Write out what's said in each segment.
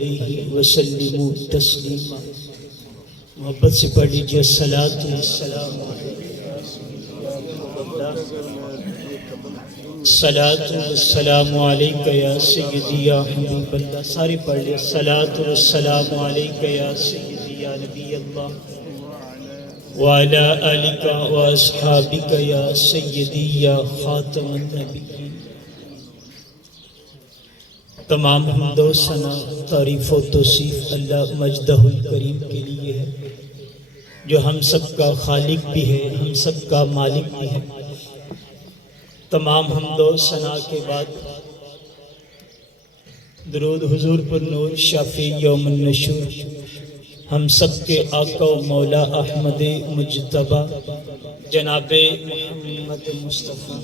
علیہ وسلم تسلیما۔ محبت سے پڑھ لیجیے الصلاۃ والسلام الصلاۃ والسلام علیک یا سیدی یا حبیب اللہ۔ سارے پڑھ لیے الصلاۃ والسلام علیک یا سیدی یا نبی اللہ وعلی آلک واصحابک یا سیدی یا خاتم النبیین۔ تمام حمد و ثنا تعریف و توصیف اللہ مجدہ الکریم کے لیے ہے، جو ہم سب کا خالق بھی ہے، ہم سب کا مالک بھی ہے۔ تمام حمد و ثنا کے بعد درود حضور پر نور شافی یوم النشور، ہم سب کے آقا و مولا احمد مجتبیٰ جناب محمد مصطفیٰ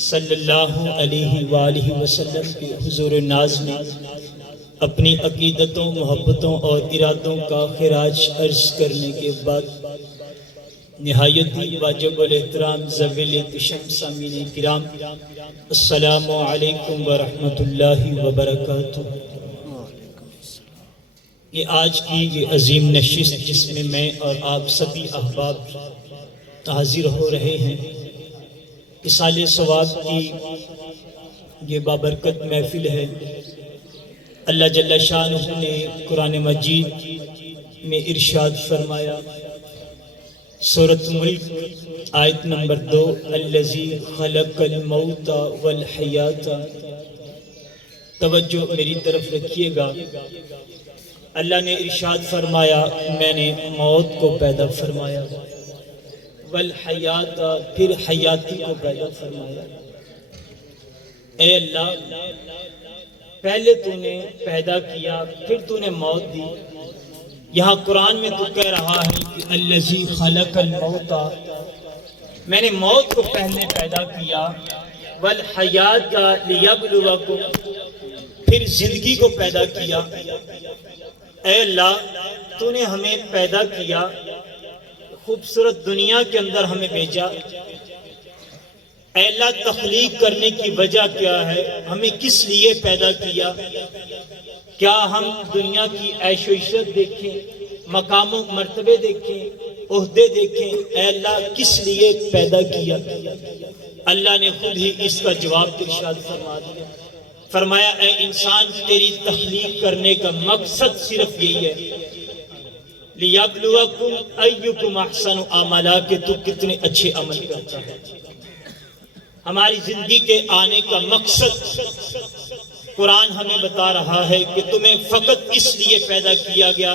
صلی اللہ علیہ وآلہ وسلم کے حضور ناز میں اپنی عقیدتوں، محبتوں اور ارادوں کا خراج عرض کرنے کے بعد نہایت ہی واجب الاحترام ذوی الاحتشام سامعین کرام، السلام علیکم ورحمۃ اللہ وبرکاتہ۔ یہ آج کی یہ عظیم نشست جس میں میں اور آپ سبھی احباب حاضر ہو رہے ہیں، اصال ثواب کی یہ بابرکت محفل ہے۔ اللہ جل شانہ نے قرآن مجید میں ارشاد فرمایا، سورۃ ملک آیت نمبر 2، الذی خلق الموت والحیات۔ توجہ میری طرف رکھیے گا، اللہ نے ارشاد فرمایا میں نے موت کو پیدا فرمایا، والحیات پھر حیاتی کو پیدا فرمایا۔ اے اللہ، پہلے تو نے پیدا کیا، پھر تو نے موت دی۔ یہاں قرآن میں تو کہہ رہا ہے کہ الذی خلق الموت، میں نے موت کو پہلے پیدا کیا، والحیات لیبلوکم، پھر زندگی کو پیدا کیا۔ اے اللہ، تو نے ہمیں پیدا کیا، خوبصورت دنیا کے اندر ہمیں بھیجا۔ اے اللہ، تخلیق کرنے کی وجہ کیا ہے؟ ہمیں کس لیے پیدا کیا؟ کیا ہم دنیا کی عیش و عشرت دیکھیں، مقام و مرتبے دیکھیں، عہدے دیکھیں؟ اے اللہ، کس لیے پیدا کیا؟ اللہ نے خود ہی اس کا جواب ارشاد فرما دیا، فرمایا اے انسان، تیری تخلیق کرنے کا مقصد صرف یہی ہے، لِيَبْلُوَكُمْ أَيُّكُمْ أَحْسَنُ عَمَلًا، کہ تو کتنے اچھے عمل کرتا ہے۔ ہماری زندگی کے آنے کا مقصد قرآن ہمیں بتا رہا ہے کہ تمہیں فقط اس لیے پیدا کیا گیا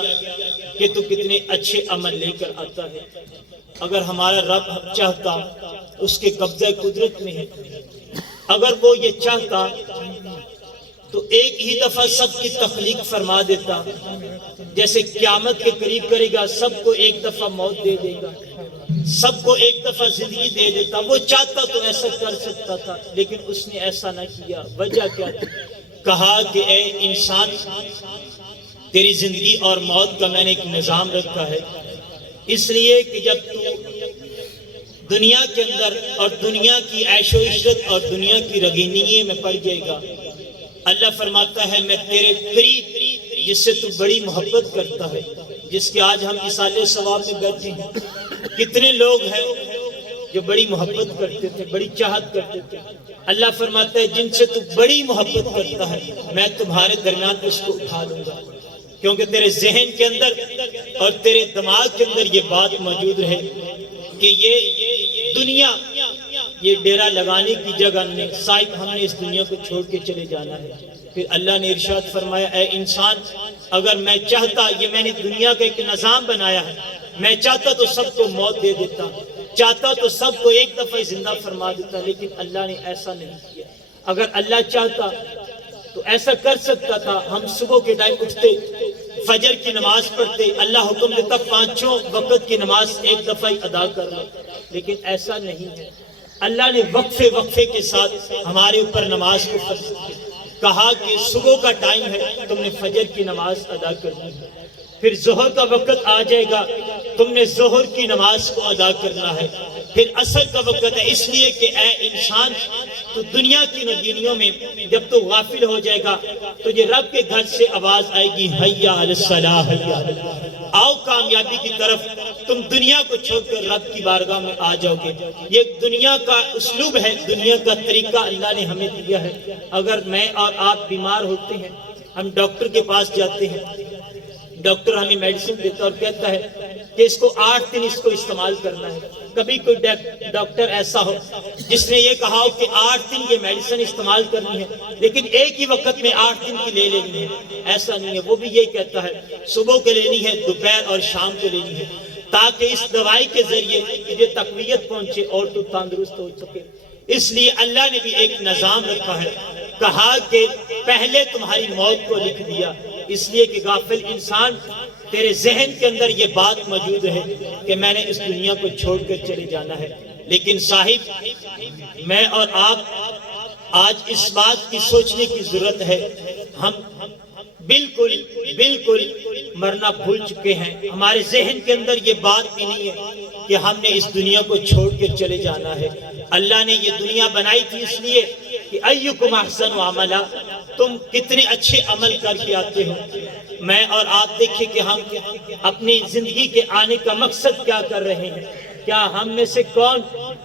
کہ تو کتنے اچھے عمل لے کر آتا ہے۔ اگر ہمارا رب چاہتا، اس کے قبضہ قدرت میں ہے، اگر وہ یہ چاہتا تو ایک ہی دفعہ سب کی تخلیق فرما دیتا، جیسے قیامت کے قریب کرے گا، سب کو ایک دفعہ موت دے دے گا، سب کو ایک دفعہ زندگی دے دیتا۔ وہ چاہتا تو ایسا کر سکتا تھا، لیکن اس نے ایسا نہ کیا۔ وجہ کیا تھی؟ کہا کہ اے انسان، تیری زندگی اور موت کا میں نے ایک نظام رکھا ہے، اس لیے کہ جب تو دنیا کے اندر اور دنیا کی عیش و عشرت اور دنیا کی رگینیے میں پڑ جائے گا، اللہ فرماتا ہے میں تیرے قریب جس سے تو بڑی محبت کرتا ہے، جس کے آج ہم اصال ثواب میں بیٹھے ہیں، کتنے لوگ ہیں جو بڑی محبت کرتے تھے، بڑی چاہت کرتے تھے۔ اللہ فرماتا ہے جن سے تو بڑی محبت کرتا ہے، میں تمہارے درمیان اس کو اٹھا لوں گا، کیونکہ تیرے ذہن کے اندر اور تیرے دماغ کے اندر یہ بات موجود رہے کہ یہ دنیا یہ ڈیرا لگانے کی جگہ نہیں، صاحب ہم نے اس دنیا کو چھوڑ کے چلے جانا ہے۔ پھر اللہ نے ارشاد فرمایا اے انسان، اگر میں چاہتا، یہ میں نے دنیا کا ایک نظام بنایا ہے، میں چاہتا تو سب کو موت دے دیتا، چاہتا تو سب کو ایک دفعہ زندہ فرما دیتا، لیکن اللہ نے ایسا نہیں کیا۔ اگر اللہ چاہتا تو ایسا کر سکتا تھا، ہم صبح کے ٹائم اٹھتے، فجر کی نماز پڑھتے، اللہ حکم دیتا پانچوں وقت کی نماز ایک دفعہ ہی ادا کر لو، لیکن ایسا نہیں ہے۔ اللہ نے وقفے کے ساتھ ہمارے اوپر نماز کو فرض کیا، کہا کہ صبح کا ٹائم ہے، تم نے فجر کی نماز ادا کرنی ہے، پھر ظہر کا وقت آ جائے گا، تم نے ظہر کی نماز کو ادا کرنا ہے، پھر عصر کا وقت ہے، اس لیے کہ اے انسان تو دنیا کی رنگینیوں میں جب تو غافل ہو جائے گا تو یہ رب کے گھر سے آواز آئے گی حیا علی الصلاح، آؤ کامیابی کی طرف، تم دنیا کو چھوڑ کر رب کی بارگاہ میں آ جاؤ گے۔ یہ دنیا کا اسلوب ہے، دنیا کا طریقہ اللہ نے ہمیں دیا ہے۔ اگر میں اور آپ بیمار ہوتے ہیں، ہم ڈاکٹر کے پاس جاتے ہیں، ڈاکٹر ہمیں میڈیسن دیتا اور کہتا ہے کہ اس کو 8 دن اس کو استعمال کرنا ہے۔ کبھی کوئی ڈاکٹر ایسا ہو جس نے یہ کہا ہو کہ 8 دن یہ میڈیسن استعمال کرنی ہے لیکن ایک ہی وقت میں 8 دن کی لے لینی ہے، ایسا نہیں ہے۔ وہ بھی یہ کہتا ہے صبح کو لینی ہے، دوپہر اور شام کو لینی ہے، تاکہ اس دوائی کے ذریعے تجھے تقویت پہنچے اور تو تندرست ہو سکے۔ اس لیے اللہ نے بھی ایک نظام رکھا ہے، کہا کہ پہلے تمہاری موت کو لکھ دیا، اس لیے کہ غافل انسان تیرے ذہن کے اندر یہ بات موجود ہے کہ میں نے اس دنیا کو چھوڑ کر چلے جانا ہے۔ لیکن صاحب، میں اور آپ آج اس بات کی سوچنے کی ضرورت ہے، ہم بالکل مرنا بھول چکے ہیں۔ ہمارے ذہن کے اندر یہ بات بھی نہیں ہے کہ ہم نے اس دنیا کو چھوڑ کے چلے جانا ہے۔ اللہ نے یہ دنیا بنائی تھی اس لیے کہ ایکم احسن عملا، تم کتنے اچھے عمل کر کے آتے ہو۔ میں اور آپ دیکھیں کہ ہم اپنی زندگی کے آنے کا مقصد کیا کر رہے ہیں، کیا ہم میں سے کون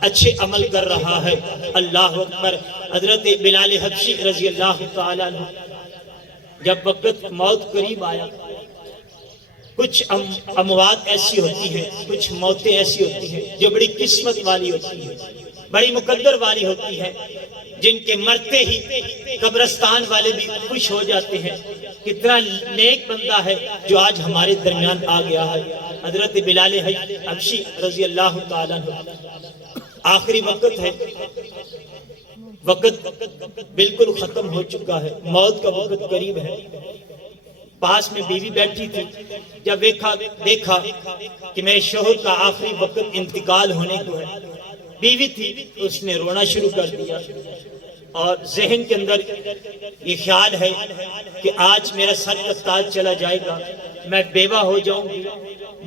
اچھے عمل کر رہا ہے؟ اللہ اکبر۔ حضرت بلال حبشی رضی اللہ تعالیٰ عنہ جب وقت موت قریب آیا، کچھ اموات ایسی ہوتی ہیں، کچھ موتیں ایسی ہوتی ہیں جو بڑی قسمت والی ہوتی ہیں، بڑی مقدر والی ہوتی ہیں، جن کے مرتے ہی قبرستان والے بھی خوش ہو جاتے ہیں۔ کتنا نیک بندہ ہے جو آج ہمارے درمیان آ گیا ہے۔ حضرت بلال حبشی رضی اللہ تعالیٰ عنہ، آخری وقت ہے، وقت بالکل ختم ہو چکا ہے، موت کا وقت قریب ہے۔ پاس میں بیوی بیٹھی تھی، جب دیکھا کہ میرے شوہر کا آخری وقت انتقال ہونے کو ہے، بیوی تھی، اس نے رونا شروع کر دیا اور ذہن کے اندر یہ خیال ہے کہ آج میرا سر کا تاج چلا جائے گا، میں بیوہ ہو جاؤں گی،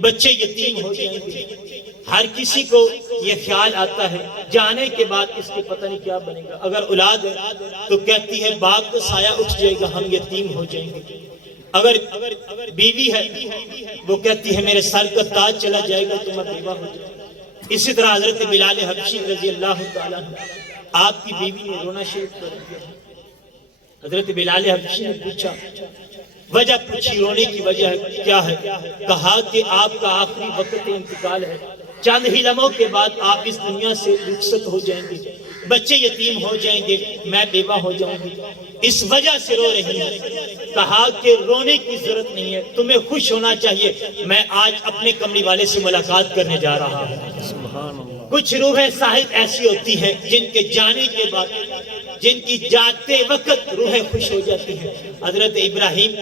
بچے یتیم ہو جائیں گے۔ ہر کسی کو یہ خیال آتا ہے جانے کے بعد اس کے پتہ نہیں کیا بنے گا۔ اگر اولاد ہے تو کہتی ہے باغ کا سایہ اٹھ جائے گا، ہم یتیم ہو جائیں گے۔ اگر بیوی ہے وہ کہتی ہے میرے سر کا تاج چلا جائے گا تو میں بیوہ ہو جائیں گی۔ اسی طرح حضرت بلال حبشی رضی اللہ تعالیٰ عنہ، آپ کی بیوی نے رونا شروع کر دیا۔ حضرت بلال حبشی نے پوچھا، وجہ پوچھی، رونے کی وجہ کیا ہے؟ کہا کہ آپ کا آخری وقت انتقال ہے، چند ہی لمحوں کے بعد آپ اس دنیا سے رخصت ہو جائیں گے، بچے یتیم ہو جائیں گے، میں بیوہ ہو جاؤں گی، اس وجہ سے رو رہی ہیں۔ کہا کہ رونے کی ضرورت نہیں ہے، تمہیں خوش ہونا چاہیے، میں آج اپنے کملی والے سے ملاقات کرنے جا رہا ہوں۔ کچھ روحیں صاحب ایسی ہوتی ہیں جن کے جانے کے بعد، جن کی جاتے وقت روحیں خوش ہو جاتی ہیں۔ حضرت ابراہیم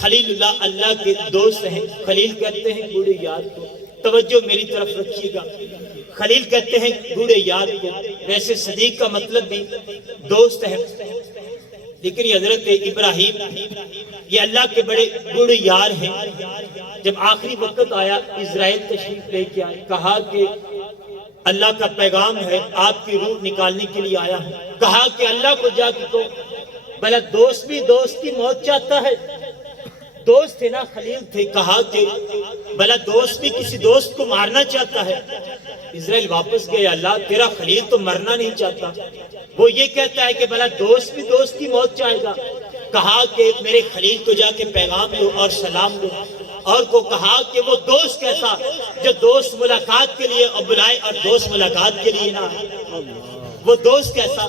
خلیل اللہ، اللہ کے دوست ہیں، خلیل کہتے ہیں بوڑھے یار کو، توجہ میری طرف رکھیے گا، خلیل کہتے ہیں بوڑھے یار کو، ویسے صدیق کا مطلب بھی دوست ہے، لیکن یہ حضرت ابراہیم یہ اللہ کے بڑے بوڑھے یار ہیں۔ جب آخری وقت آیا، اسرائیل تشریف لے کے آئے، کہا کہ اللہ کا پیغام ہے، آپ کی روح نکالنے کے لیے آیا ہوں۔ کہا کہ اللہ کو جا کے تو بھلا دوست بھی دوست کی موت چاہتا ہے، دوست تھے نا، خلیل تھے، کہا کہ بھلا دوست بھی کسی دوست کو مارنا چاہتا ہے۔ اسرائیل واپس گئے، اللہ تیرا خلیل تو مرنا نہیں چاہتا، وہ یہ کہتا ہے کہ بھلا دوست بھی دوست کی موت چاہے گا۔ کہا کہ میرے خلیل کو جا کے پیغام دو اور سلام دو، اور کو کہا کہ وہ دوست کیسا جو دوست ملاقات کے لیے بلائے اور دوست ملاقات کے لیے نہ آئے، وہ دوست کیسا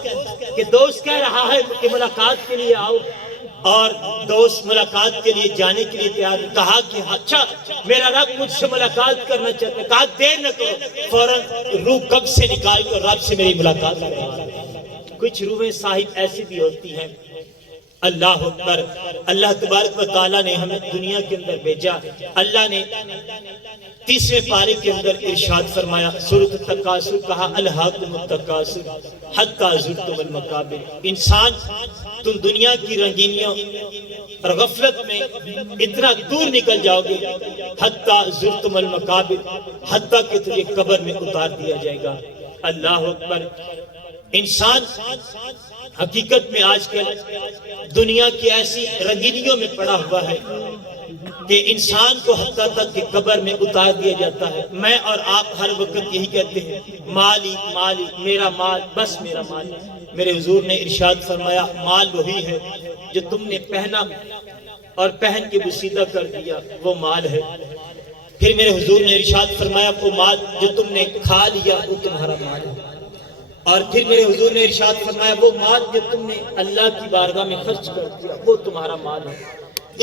کہ دوست کہہ رہا ہے کہ ملاقات کے لیے آؤ اور دوست ملاقات کے لیے جانے کے لیے تیار۔ کہا کہ اچھا میرا رب مجھ سے ملاقات کرنا چاہتا ہے، کہا دیر نہ کرو، فوراً روح قبض سے نکال کر رب سے میری ملاقات کروا۔ کچھ روحیں صاحب ایسی بھی ہوتی ہیں، اللہ اکبر، اللہ تبارک و تعالیٰ نے ہمیں دنیا کے اندر بھیجا۔ اللہ نے 30ویں پارے کے اندر ارشاد فرمایا، سورۃ التکاثر، کہا الہاکم التکاثر حتی زرتم المقابر۔ انسان تم دنیا کی رنگینیوں اور غفلت میں اتنا دور نکل جاؤ گے حتیٰ زرتم المقابر، حتیٰ کہ تجھے قبر میں اتار دیا جائے گا۔ اللہ اکبر۔ انسان حقیقت میں آج کل دنیا کی ایسی رنگینیوں میں پڑا ہوا ہے کہ انسان کو حتیٰ تک کہ قبر میں اتار دیا جاتا ہے۔ میں اور آپ ہر وقت یہی کہتے ہیں، مالی مالی، میرا مال، بس میرا مال۔ میرے حضور نے ارشاد فرمایا، مال وہی ہے جو تم نے پہنا اور پہن کے بسیدہ کر دیا، وہ مال ہے۔ پھر میرے حضور نے ارشاد فرمایا، وہ مال جو تم نے کھا لیا وہ تمہارا مال ہے۔ اور پھر میرے حضور نے ارشاد فرمایا، وہ مال جو تم نے اللہ کی بارگاہ میں خرچ کر دیا وہ تمہارا مال ہے۔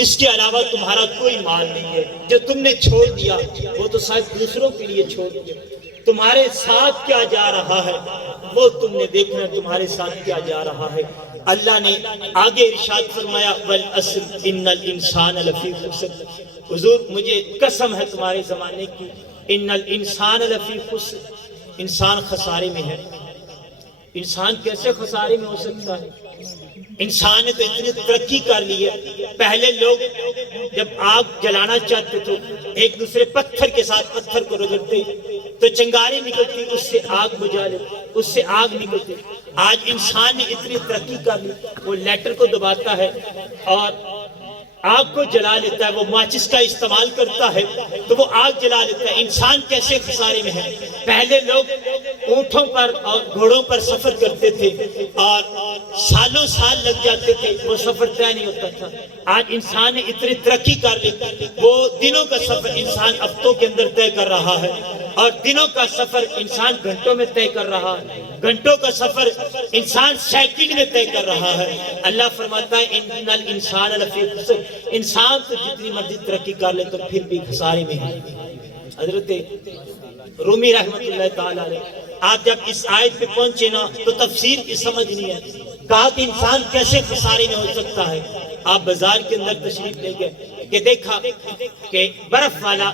اس کے علاوہ تمہارا کوئی مال نہیں ہے۔ جو تم نے چھوڑ دیا وہ تو شاید دوسروں کے لیے چھوڑ دیا۔ تمہارے ساتھ کیا جا رہا ہے وہ تم نے دیکھنا، تمہارے ساتھ کیا جا رہا ہے۔ اللہ نے آگے ارشاد فرمایا، والعصر ان الانسان لفی خسر۔ حضور مجھے قسم ہے تمہارے زمانے کی، ان الانسان لفی خسر، انسان خسارے میں ہے۔ انسان کیسے خسارے میں ہو سکتا ہے؟ انسان نے تو اتنی ترقی کر لی ہے۔ پہلے لوگ جب آگ جلانا چاہتے تو ایک دوسرے پتھر کے ساتھ پتھر کو رگڑتے تو چنگاری نکلتی، اس سے آگ بجھا لیتے، اس سے آگ نکلتی۔ آج انسان نے اتنی ترقی کر لی، وہ لیٹر کو دباتا ہے اور آگ کو جلا لیتا ہے، وہ ماچس کا استعمال کرتا ہے تو وہ آگ جلا لیتا ہے۔ انسان کیسے خسارے میں ہے؟ پہلے لوگ اونٹوں پر اور گھوڑوں پر سفر کرتے تھے اور سالوں سال لگ جاتے تھے، وہ سفر طے نہیں ہوتا تھا۔ آج انسان نے اتنی ترقی کر لی، وہ دنوں کا سفر انسان ہفتوں کے اندر طے کر رہا ہے اور دنوں کا سفر انسان گھنٹوں میں طے کر رہا ہے، گھنٹوں کا سفر انسان سیکنڈ میں طے کر رہا ہے۔ اللہ فرماتا ہے، ان الانسان لفی خسر، انسان تو جتنی مرضی ترقی کر لے تو پھر بھی خسارے میں ہے۔ حضرت رومی رحمت اللہ تعالیٰ علیہ، آپ جب اس آیت پہ پہنچے نا تو تفسیر کی سمجھ نہیں ہے، کہا کہ انسان کیسے خسارے میں ہو سکتا ہے۔ آپ بازار کے اندر تشریف لے گئے کہ دیکھا کہ برف والا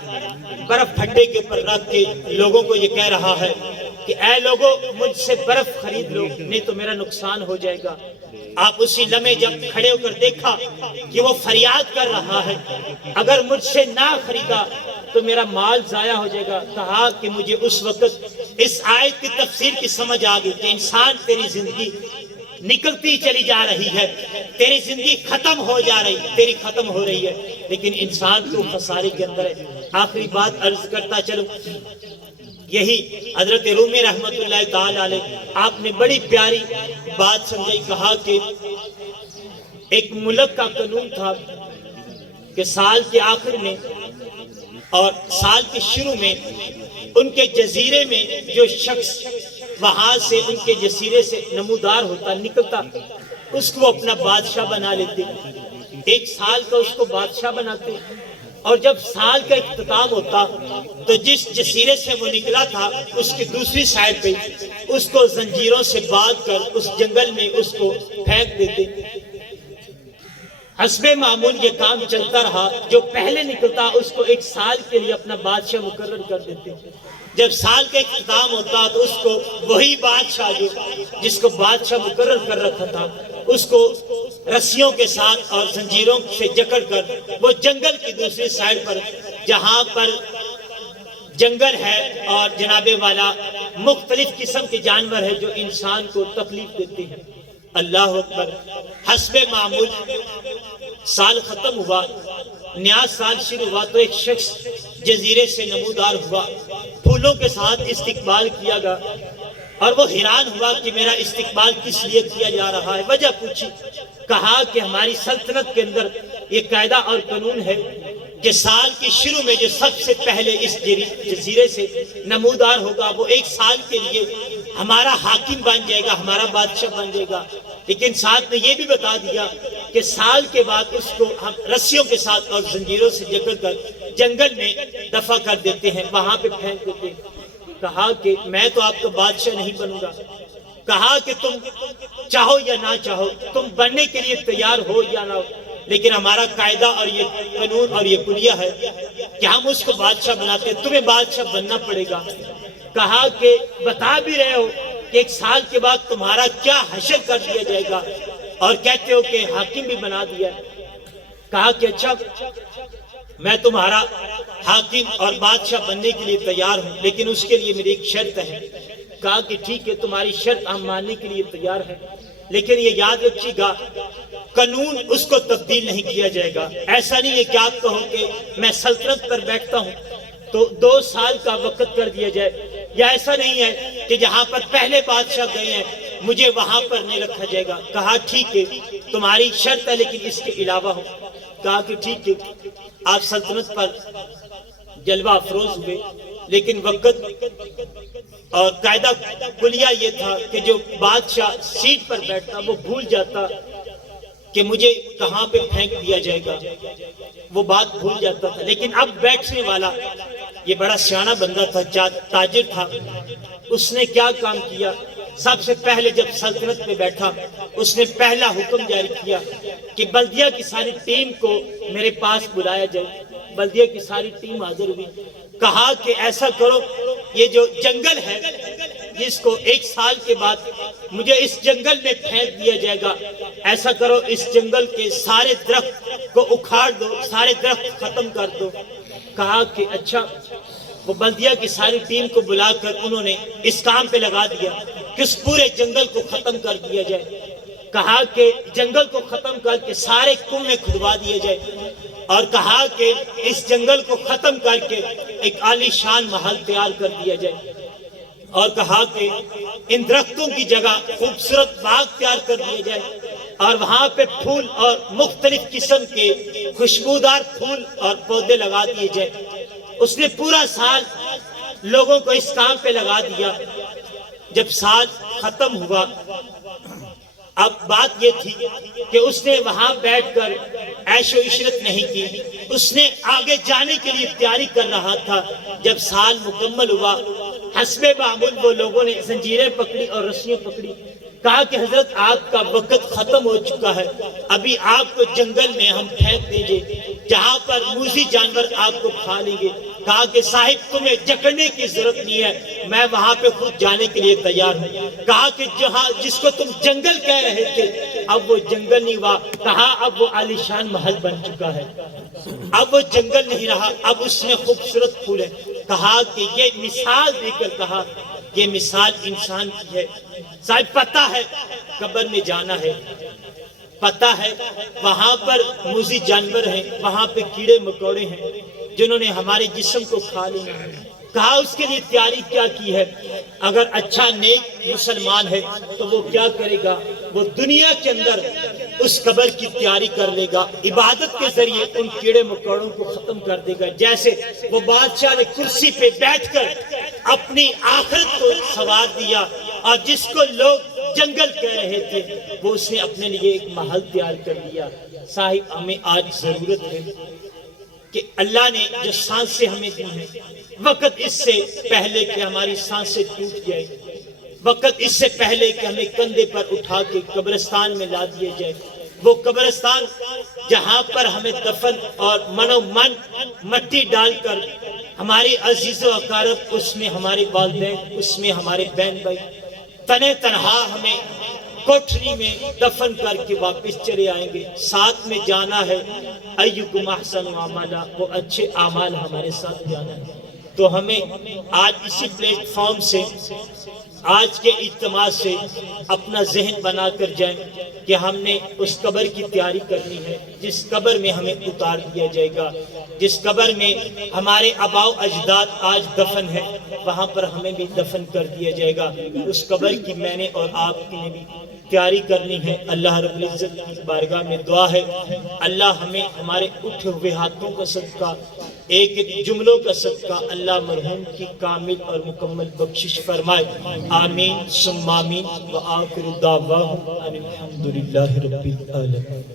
برف پھٹے کے اوپر رکھ کے لوگوں کو یہ کہہ رہا ہے کہ اے لوگوں مجھ سے برف خرید لو نہیں تو میرا نقصان ہو جائے گا۔ آپ اسی لمحے جب کھڑے ہو کر دیکھا کہ وہ فریاد کر رہا ہے، اگر مجھ سے نہ خریدا تو میرا مال ضائع ہو جائے گا۔ کہا کہ مجھے اس وقت اس آیت کی تفسیر کی سمجھ آ گئی کہ انسان تیری زندگی نکلتی چلی جا رہی ہے، تیری زندگی ختم ہو جا رہی، تیری ختم ہو رہی ہے، لیکن انسان تو خسارے کے اندر ہے۔ آخری بات عرض کرتا چلوں، یہی حضرت رومی رحمت اللہ تعالی علیہ آپ نے بڑی پیاری بات سمجھائی، کہا کہ ایک ملک کا قانون تھا کہ سال کے آخر میں اور سال کے شروع میں ان کے جزیرے میں جو شخص وہاں سے ان کے جزیرے سے نمودار ہوتا نکلتا اس کو اپنا بادشاہ بنا لیتے، ایک سال کا اس کو بادشاہ بناتے، اور جب سال کا اختتام ہوتا تو جس جزیرے سے وہ نکلا تھا اس کی دوسری سائڈ پہ اس کو زنجیروں سے باندھ کر اس جنگل میں اس کو پھینک دیتے۔ حسب معمول یہ کام چلتا رہا، جو پہلے نکلتا اس کو ایک سال کے لیے اپنا بادشاہ مقرر کر دیتے۔ جب سال کا اختتام ہوتا تو اس کو وہی بادشاہ جس کو بادشاہ مقرر کر رکھا تھا اس کو رسیوں کے ساتھ اور زنجیروں سے جکڑ کر وہ جنگل کی دوسری سائڈ پر جہاں پر جنگل ہے اور جناب والا مختلف قسم کے جانور ہیں جو انسان کو تکلیف دیتے ہیں۔ اللہ اکبر۔ حسب معمول سال ختم ہوا، نیا سال شروع ہوا تو ایک شخص جزیرے سے نمودار ہوا، پھولوں کے ساتھ استقبال کیا گیا اور وہ حیران ہوا کہ میرا استقبال کس لیے کیا جا رہا ہے۔ وجہ پوچھی، کہا کہ ہماری سلطنت کے اندر یہ قاعدہ اور قانون ہے کہ سال کے شروع میں جو سب سے پہلے اس جزیرے سے نمودار ہوگا وہ ایک سال کے لیے ہمارا حاکم بن جائے گا، ہمارا بادشاہ بن جائے گا، لیکن ساتھ نے یہ بھی بتا دیا کہ سال کے بعد اس کو ہم رسیوں کے ساتھ اور زنجیروں سے جکڑ کر جنگل میں دفع کر دیتے ہیں، وہاں پہ پھینک دیتے ہیں۔ کہا کہ میں تو آپ کا بادشاہ نہیں بنوں گا، کہا کہ تم چاہو یا نہ چاہو، تم بننے کے لیے تیار ہو یا نہ ہو، لیکن ہمارا قاعدہ اور یہ قانون اور یہ کلیہ ہے کہ ہم اس کو بادشاہ بناتے ہیں، تمہیں بادشاہ بننا پڑے گا۔ کہا کہ بتا بھی رہے ہو کہ ایک سال کے بعد تمہارا کیا حشر کر دیا جائے گا اور کہتے ہو کہ حاکم بھی بنا دیا ہے۔ کہا کہ اچھا میں تمہارا حاکم اور بادشاہ بننے کے لیے تیار ہوں، لیکن اس کے لیے میری ایک شرط ہے۔ کہا کہ ٹھیک ہے، تمہاری شرط ہم ماننے کے لیے تیار ہیں، لیکن یہ یاد رکھیے گا قانون اس کو تبدیل نہیں کیا جائے گا۔ ایسا نہیں ہے کہ آپ کہو کہ میں سلطنت پر بیٹھتا ہوں تو 2 سال کا وقت کر دیا جائے، یا ایسا نہیں ہے کہ جہاں پر پہلے بادشاہ گئے ہیں مجھے وہاں پر نہیں رکھا جائے گا۔ کہا ٹھیک ہے تمہاری شرط ہے لیکن اس کے علاوہ ہو۔ کہا کہ ٹھیک ہے، آپ سلطنت پر جلوہ افروز ہوئے، لیکن وقت اور قاعدہ کلیہ یہ تھا کہ جو بادشاہ سیٹ پر بیٹھتا وہ بھول جاتا کہ مجھے کہاں پہ پھینک دیا جائے گا، وہ بات بھول جاتا تھا۔ لیکن اب بیٹھنے والا یہ بڑا سیاںا بندہ تھا، تاجر تھا، اس نے کیا کام کیا؟ سب سے پہلے جب سلطنت پہ بیٹھا اس نے پہلا حکم جاری کیا کہ بلدیہ کی ساری ٹیم کو میرے پاس بلایا جائے۔ بلدیہ کی ساری ٹیم حاضر ہوئی۔ کہا کہ ایسا کرو، یہ جو جنگل ہے جس کو 1 سال کے بعد مجھے اس جنگل میں پھینک دیا جائے گا، ایسا کرو اس جنگل کے سارے درخت کو اکھاڑ دو، سارے درخت ختم کر دو۔ کہا کہ اچھا۔ وہ بلدیہ کی ساری ٹیم کو بلا کر انہوں نے اس کام پہ لگا دیا کہ اس پورے جنگل کو ختم کر دیا جائے۔ کہا کہ جنگل کو ختم کر کے سارے کنویں کھدوا دیے جائے، اور کہا کہ اس جنگل کو ختم کر کے ایک عالی شان محل تیار کر دیا جائے، اور کہا کہ ان درختوں کی جگہ خوبصورت باغ تیار کر دیا جائے، اور وہاں پہ پھول اور مختلف قسم کے خوشبودار پھول اور پودے لگا دیے جائے۔ اس نے پورا سال لوگوں کو اس کام پہ لگا دیا۔ جب سال ختم ہوا، اب بات یہ تھی کہ اس نے وہاں بیٹھ کر عیش و عشرت نہیں کی، اس نے آگے جانے کے لیے تیاری کر رہا تھا۔ جب سال مکمل ہوا، حسب معمول وہ لوگوں نے زنجیریں پکڑی اور رسیاں پکڑی۔ کہا کہ حضرت آپ کا وقت ختم ہو چکا ہے، ابھی آپ کو جنگل میں ہم پھینک دیجئے جہاں پر موذی جانور آپ کو کھا لیں گے۔ کہا کہ صاحب تمہیں جکڑنے کی ضرورت نہیں ہے، میں وہاں پہ خود جانے کے لیے تیار ہوں۔ کہا کہ جہاں جس کو تم جنگل کہہ رہے تھے اب وہ جنگل نہیں ہوا، کہا اب وہ عالی شان محل بن چکا ہے، اب وہ جنگل نہیں رہا، اب اس میں خوبصورت پھول ہے۔ کہا کہ یہ مثال دے کر کہا یہ مثال انسان کی ہے۔ صاحب پتہ ہے قبر میں جانا ہے، پتہ ہے وہاں پر موذی جانور ہیں، وہاں پہ کیڑے مکوڑے ہیں جنہوں نے ہمارے جسم کو کھا لینا ہے۔ کہا اس کے لیے تیاری کیا کی ہے؟ اگر اچھا نیک مسلمان ہے تو وہ کیا کرے گا؟ وہ دنیا کے اندر اس قبر کی تیاری کر لے گا، عبادت کے ذریعے ان کیڑے مکوڑوں کو ختم کر دے گا، جیسے وہ بادشاہ نے کرسی پہ بیٹھ کر اپنی آخرت کو سنوار دیا، اور جس کو لوگ جنگل کہہ رہے تھے وہ اس نے اپنے لیے ایک محل تیار کر لیا۔ صاحب ہمیں آج ضرورت ہے کہ اللہ نے جو سانسیں ہمیں دی ہیں، وقت اس سے پہلے کہ ہماری سانسیں ٹوٹ جائے، وقت اس سے پہلے کہ ہمیں کندھے پر اٹھا کے قبرستان میں لا دیے جائے، وہ قبرستان جہاں پر ہمیں دفن اور منو من مٹی ڈال کر ہمارے عزیز و اقارب، اس میں ہمارے والدین، اس میں ہمارے بہن بھائی تنے تنہا ہمیں کوٹھری میں دفن کر کے واپس چلے آئیں گے۔ ساتھ میں جانا ہے ایکم احسن عملا، وہ اچھے اعمال ہمارے ساتھ جانا ہے۔ تو ہمیں آج اسی پلیٹ فارم سے، آج کے اجتماع سے اپنا ذہن بنا کر جائیں کہ ہم نے اس قبر کی تیاری کرنی ہے جس قبر میں ہمیں اتار دیا جائے گا، جس قبر میں ہمارے آباء و اجداد آج دفن ہیں وہاں پر ہمیں بھی دفن کر دیا جائے گا۔ اس قبر کی میں نے اور آپ کی نے بھی تیاری کرنی ہے۔ اللہ رب العزت کی بارگاہ میں دعا ہے اللہ ہمیں ہمارے اٹھے ہوئے ہاتھوں کا صدقہ، ایک ایک جملوں کا صدقہ اللہ مرحوم کی کامل اور مکمل بخشش فرمائے۔ آمین ثم آمین، وآخر دعواہم ان الحمدللہ رب العالمین۔